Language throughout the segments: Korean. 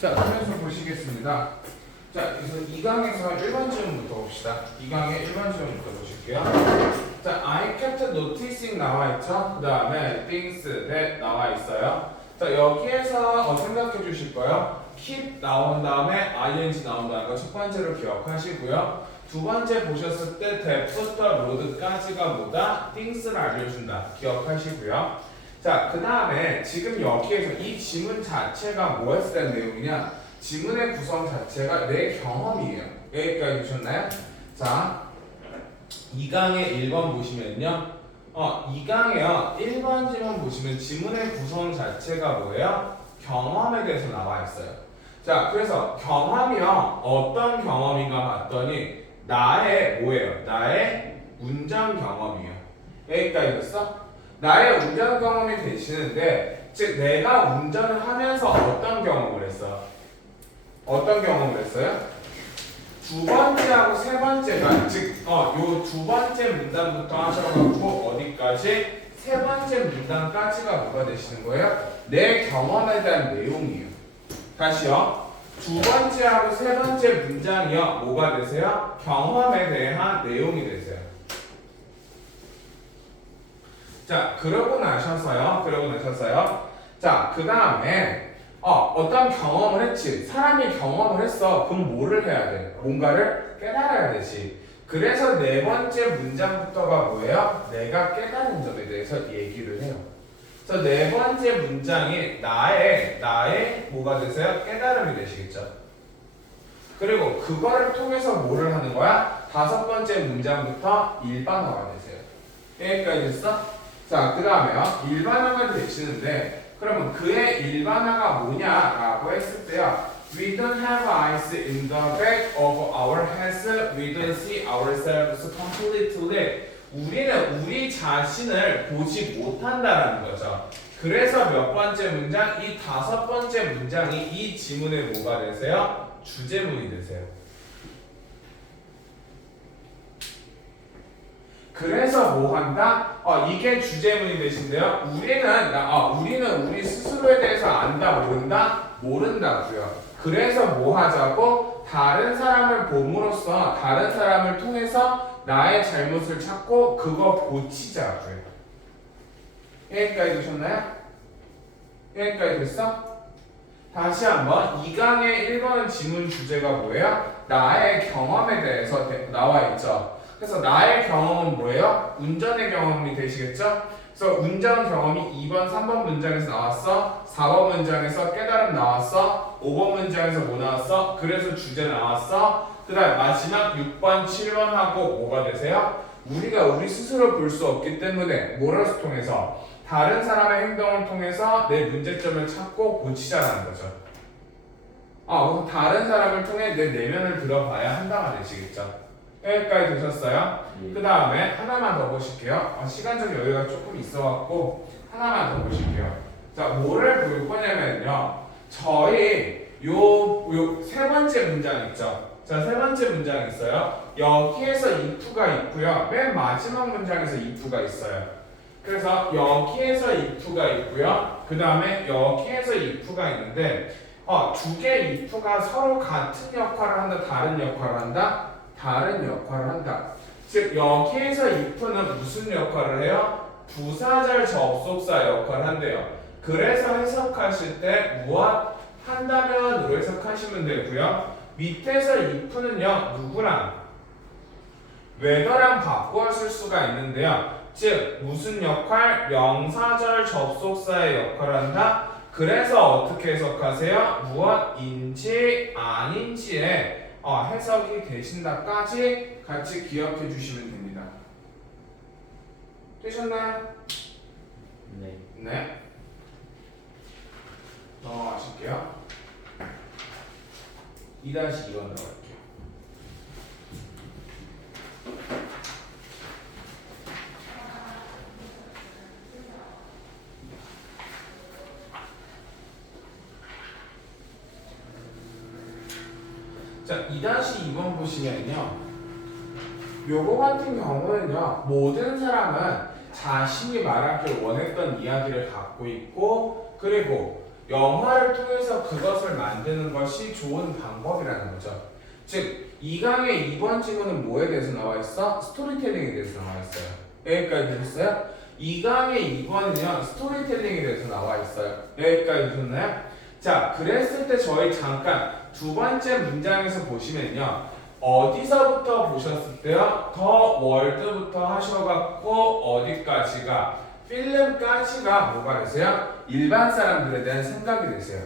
자, 화면에서 보시겠습니다. 자, 그래서 2강에서 1번 질문부터 봅시다. 2강의 1번 질문부터 보실게요. 자, I kept noticing 나와 있죠? 그 다음에 things that 나와 있어요. 자, 여기에서 생각해 주실 거예요. keep 나온 다음에 ing 나온다는 거 첫 번째로 기억하시고요. 두 번째 보셨을 때 that부터 road까지가 뭐다? things를 알려준다. 기억하시고요. 자, 그 다음에 지금 여기에서 이 지문 자체가 뭐에 대한 내용이냐? 지문의 구성 자체가 내 경험이에요. 여기까지 보셨나요? 자, 2강의 1번 보시면요. 2강에요. 1번 지문 보시면 지문의 구성 자체가 뭐예요? 경험에 대해서 나와 있어요. 자, 그래서 경험이요. 어떤 경험인가 봤더니 나의 뭐예요? 나의 운전 경험이에요. 여기까지 됐어? 나의 운전 경험이 되시는데, 즉 내가 운전을 하면서 어떤 경험을 했어? 어떤 경험을 했어요? 두 번째하고 세 번째가, 즉, 요 두 번째 문단부터 하셔가지고 어디까지? 세 번째 문단까지가 뭐가 되시는 거예요? 내 경험에 대한 내용이에요. 다시요. 두 번째하고 세 번째 문장이요. 뭐가 되세요? 경험에 대한 내용이 되세요. 자, 그러고 나셔서요. 자, 그 다음에 어떤 경험을 했지. 사람이 경험을 했어. 그럼 뭐를 해야 돼? 뭔가를 깨달아야 되지. 그래서 네 번째 문장부터가 뭐예요? 내가 깨달은 점에 대해서 얘기를 해요. 그래서 네 번째 문장이 나의 뭐가 되세요? 깨달음이 되시겠죠. 그리고 그거를 통해서 뭐를 하는 거야? 다섯 번째 문장부터 일반어가 되세요. 여기까지 됐어? 자, 그 다음에요. 일반어가 되시는데, 그러면 그의 일반어가 뭐냐라고 했을 때요. We don't have eyes in the back of our heads. We don't see ourselves completely. 우리는 우리 자신을 보지 못한다라는 거죠. 그래서 몇 번째 문장? 이 다섯 번째 문장이 이 지문의 뭐가 되세요? 주제문이 되세요. 그래서 뭐 한다? 이게 주제문이 되신데요. 우리는 우리 스스로에 대해서 안다, 모른다? 모른다고요. 그래서 뭐 하자고? 다른 사람을 봄으로써 다른 사람을 통해서 나의 잘못을 찾고 그거 고치자고요. 여기까지 되셨나요? 여기까지 됐어? 다시 한번 2강의 1번 지문 주제가 뭐예요? 나의 경험에 대해서 나와 있죠. 그래서 나의 경험은 뭐예요? 운전의 경험이 되시겠죠? 그래서 운전 경험이 2번, 3번 문장에서 나왔어. 4번 문장에서 깨달음 나왔어. 5번 문장에서 뭐 나왔어? 그래서 주제 나왔어. 그 다음 마지막 6번, 7번하고 뭐가 되세요? 우리가 우리 스스로 볼 수 없기 때문에 뭐를 통해서? 다른 사람의 행동을 통해서 내 문제점을 찾고 고치자라는 거죠. 그래서 다른 사람을 통해 내 내면을 들어봐야 한다가 되시겠죠. 여기까지 되셨어요? 그 다음에 하나만 더 보실게요. 시간적 여유가 조금 있어갖고 하나만 더 보실게요. 자, 뭐를 볼 거냐면요. 저희 요 세 번째 문장 있죠? 자, 세 번째 문장 있어요. 여기에서 if가 있고요. 맨 마지막 문장에서 if가 있어요. 그래서 여기에서 if가 있고요. 그 다음에 여기에서 if가 있는데 두 개의 if가 서로 같은 역할을 한다, 다른 역할을 한다? 다른 역할을 한다. 즉 여기에서 if는 무슨 역할을 해요? 부사절 접속사 역할을 한대요. 그래서 해석하실 때 무엇 한다면으로 해석하시면 되고요. 밑에서 if는요 누구랑 whether랑 바꾸어 쓸 수가 있는데요. 즉 무슨 역할? 명사절 접속사의 역할을 한다. 그래서 어떻게 해석하세요? 무엇인지 아닌지에 해석이 되신다까지 같이 기억해 주시면 됩니다. 되셨나요? 네. 네. 넘어가실게요. 2-2번 들어갈게요. 자, 2-2번 보시면요. 요거 같은 경우는요. 모든 사람은 자신이 말하길 원했던 이야기를 갖고 있고, 그리고 영화를 통해서 그것을 만드는 것이 좋은 방법이라는 거죠. 즉, 이 강의 이번 지문은 뭐에 대해서 나와 있어? 스토리텔링에 대해서 나와 있어요. 여기까지 들었어요? 이 강의 2번은요 스토리텔링에 대해서 나와 있어요. 여기까지 들었나요? 자, 그랬을 때 저희 잠깐 두 번째 문장에서 보시면요 어디서부터 보셨을 때요? 더 월드부터 하셔갖고 어디까지가 필름까지가 뭐가 되세요? 일반 사람들에 대한 생각이 되세요.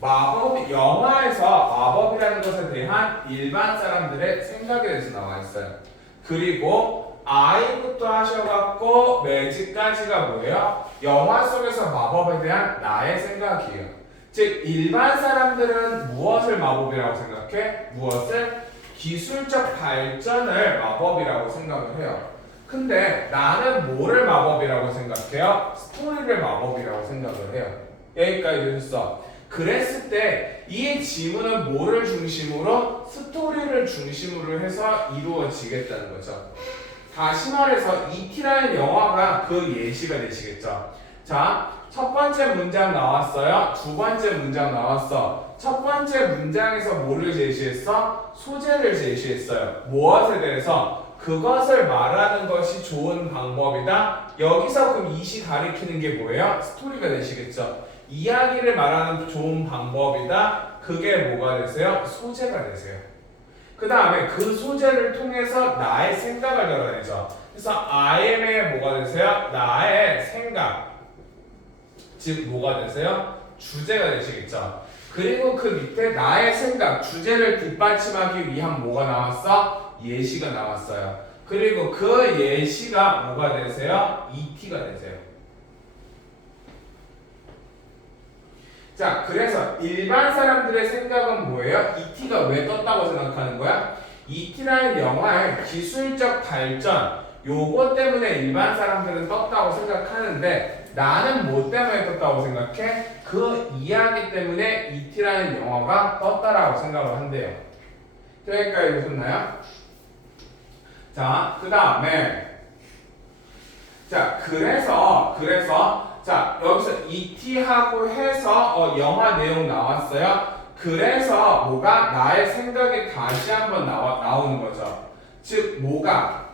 마법, 영화에서 마법이라는 것에 대한 일반 사람들의 생각에 대해서 나와 있어요. 그리고 I부터 하셔갖고 매직까지가 뭐예요? 영화 속에서 마법에 대한 나의 생각이에요. 즉 일반 사람들은 무엇을 마법이라고 생각해? 무엇을? 기술적 발전을 마법이라고 생각을 해요. 근데 나는 뭐를 마법이라고 생각해요? 스토리를 마법이라고 생각을 해요. 여기까지 되셨어. 그랬을 때 이 지문은 뭐를 중심으로? 스토리를 중심으로 해서 이루어지겠다는 거죠. 다시 말해서 E.T.라는 영화가 그 예시가 되시겠죠. 자, 첫 번째 문장 나왔어요. 두 번째 문장 나왔어. 첫 번째 문장에서 뭐를 제시했어? 소재를 제시했어요. 무엇에 대해서? 그것을 말하는 것이 좋은 방법이다. 여기서 그럼 이시 가리키는 게 뭐예요? 스토리가 되시겠죠. 이야기를 말하는 좋은 방법이다. 그게 뭐가 되세요? 소재가 되세요. 그 다음에 그 소재를 통해서 나의 생각을 드러내죠. 그래서 I am의 뭐가 되세요? 나의 생각. 즉 뭐가 되세요? 주제가 되시겠죠. 그리고 그 밑에 나의 생각, 주제를 뒷받침하기 위한 뭐가 나왔어? 예시가 나왔어요. 그리고 그 예시가 뭐가 되세요? ET가 되세요. 자, 그래서 일반 사람들의 생각은 뭐예요? ET가 왜 떴다고 생각하는 거야? ET라는 영화의 기술적 발전, 요거 때문에 일반 사람들은 떴다고 생각하는데 나는 뭐 때문에 떴다고 생각해? 그 이야기 때문에 ET라는 영화가 떴다라고 생각을 한대요. 여기까지 되셨나요? 자, 그 다음에 자, 그래서 자, 여기서 ET하고 해서 영화 내용 나왔어요. 그래서 뭐가 나의 생각이 다시 한번 나오는 거죠. 즉 뭐가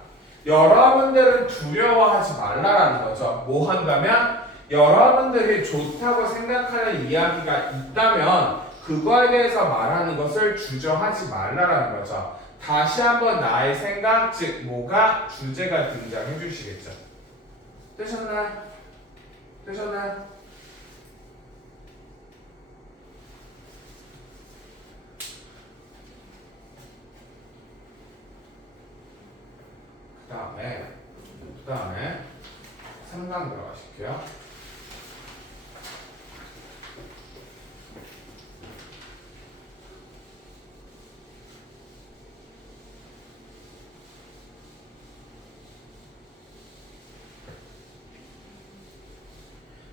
여러분들은 두려워하지 말라라는 거죠. 뭐 한다면 여러분들이 좋다고 생각하는 이야기가 있다면 그거에 대해서 말하는 것을 주저하지 말라라는 거죠. 다시 한번 나의 생각, 즉 뭐가 주제가 등장해 주시겠죠. 되셨나요? 되셨나요? 그 다음에 3강 들어가실게요.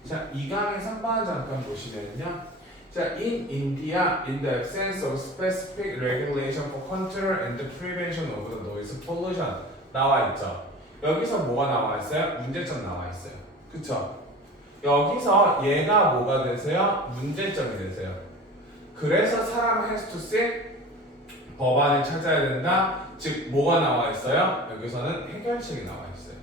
자, 2강의 3번 잠깐 보시면요. 자, in India, in the absence of specific regulation for control and the prevention of the noise pollution 나와 있죠. 여기서 뭐가 나와 있어요? 문제점 나와 있어요. 그쵸? 여기서 얘가 뭐가 되세요? 문제점이 되세요. 그래서 사람 has to see 법안을 찾아야 된다. 즉 뭐가 나와 있어요? 여기서는 해결책이 나와 있어요.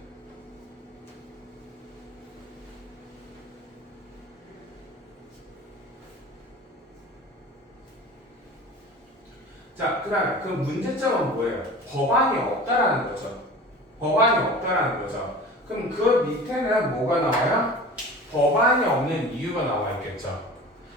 자, 그 다음에 그 문제점은 뭐예요? 법안이 없다라는 거죠. 법안이 없다라는 거죠. 그럼 그 밑에는 뭐가 나와요? 법안이 없는 이유가 나와 있겠죠.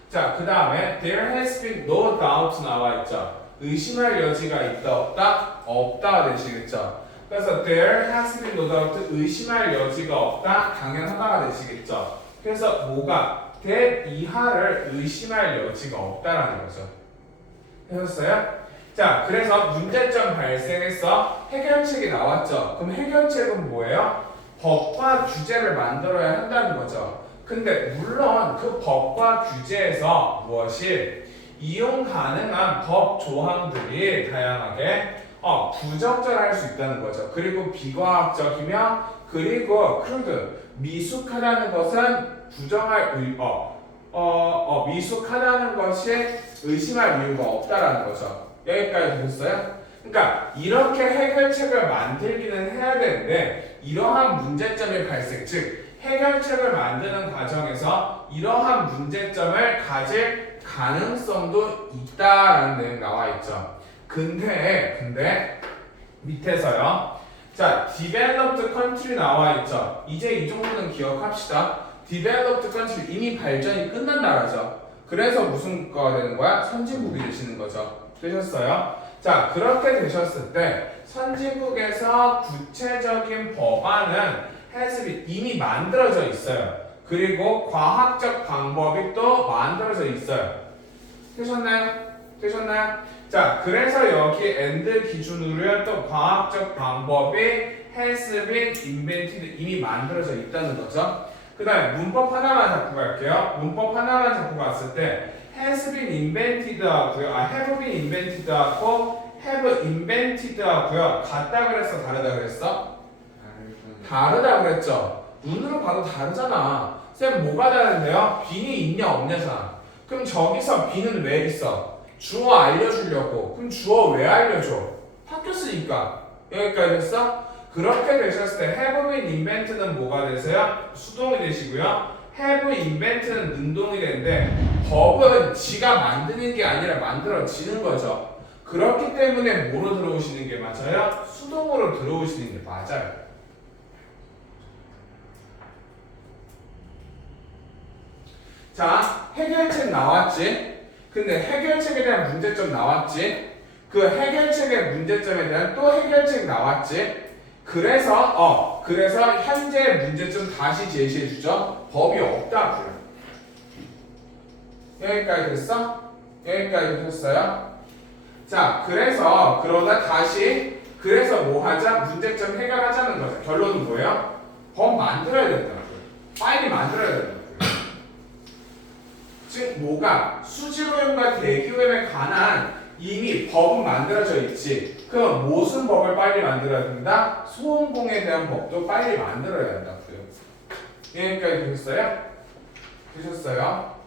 자, 그 다음에 there has been no doubt 나와 있죠. 의심할 여지가 있다 없다? 없다 되시겠죠. 그래서 there has been no doubt 의심할 여지가 없다? 당연하다가 되시겠죠. 그래서 뭐가 that 이하를 의심할 여지가 없다라는 거죠. 되셨어요? 자, 그래서 문제점 발생해서 해결책이 나왔죠. 그럼 해결책은 뭐예요? 법과 규제를 만들어야 한다는 거죠. 근데 물론 그 법과 규제에서 무엇이 이용 가능한 법 조항들이 다양하게 부적절할 수 있다는 거죠. 그리고 비과학적이며 그리고 크루드 미숙하다는 것은 미숙하다는 것이 의심할 이유가 없다라는 거죠. 여기까지 되셨어요? 그러니까 이렇게 해결책을 만들기는 해야 되는데 이러한 문제점이 발생, 즉 해결책을 만드는 과정에서 이러한 문제점을 가질 가능성도 있다라는 내용 나와 있죠. 근데 밑에서요. 자, developed country 나와 있죠. 이제 이 정도는 기억합시다. developed country 이미 발전이 끝난 나라죠. 그래서 무슨 거가 되는 거야? 선진국이 되시는 거죠. 되셨어요? 자, 그렇게 되셨을 때 선진국에서 구체적인 법안은 해습이 이미 만들어져 있어요. 그리고 과학적 방법이 또 만들어져 있어요. 되셨나요? 되셨나요? 자, 그래서 여기 and 기준으로 또 과학적 방법이 has been invented 이미 만들어져 있다는 거죠. 그 다음에 문법 하나만 잡고 갈게요. 문법 하나만 잡고 갔을 때 has been invented 하고요. have been invented 하고 have invented 하고요. 같다 그랬어? 다르다 그랬어? 다르다 그랬죠? 눈으로 봐도 다르잖아. 쌤 뭐가 다른데요? 빈이 있냐 없냐잖아. 그럼 저기서 빈은 왜 있어? 주어 알려주려고. 그럼 주어 왜 알려줘? 바뀌었으니까. 여기까지 됐어? 그렇게 되셨을 때 have been invented는 뭐가 되세요? 수동이 되시고요. have invented는 능동이 되는데 법은 지가 만드는 게 아니라 만들어지는 거죠. 그렇기 때문에 뭐로 들어오시는 게 맞아요? 수동으로 들어오시는 게 맞아요. 자, 해결책 나왔지? 근데 해결책에 대한 문제점 나왔지? 그 해결책의 문제점에 대한 또 해결책 나왔지? 그래서 현재 문제점 다시 제시해 주죠? 법이 없다고요. 여기까지 됐어? 여기까지 됐어요? 자, 그러다 다시 그래서 뭐 하자? 문제점 해결하자는 거죠. 결론은 뭐예요? 법 만들어야 된다고요. 빨리 만들어야 된다고요. 즉 뭐가 수직오염과 대기오염에 관한 이미 법은 만들어져 있지. 그럼 무슨 법을 빨리 만들어야 된다? 소음공에 대한 법도 빨리 만들어야 된다고요. 여기까지 되셨어요? 되셨어요?